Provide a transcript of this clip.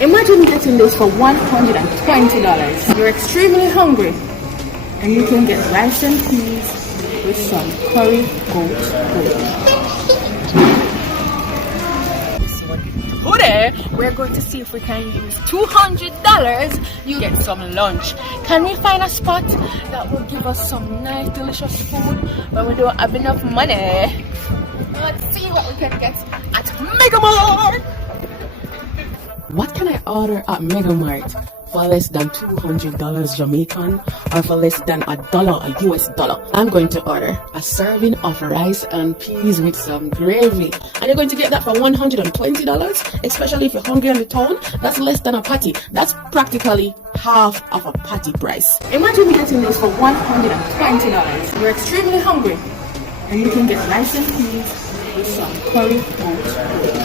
Imagine getting this for $120. You're extremely hungry and you can get rice and peas with some curry goat gravy. Today, we're going to see if we can use $200. You get some lunch. Can we find a spot that will give us some nice, delicious food when we don't have enough money? Let's see what we can get at Mega Mart. What can I order at Mega Mart for less than $200 Jamaican or for less than $1 US dollar? I'm going to order a serving of rice and peas with some gravy, and you're going to get that for $120, especially if you're hungry on the town. That's less than a patty. That's practically half of a patty price. Imagine getting this for $120. You're extremely hungry and you can get rice and peas with some curry goat.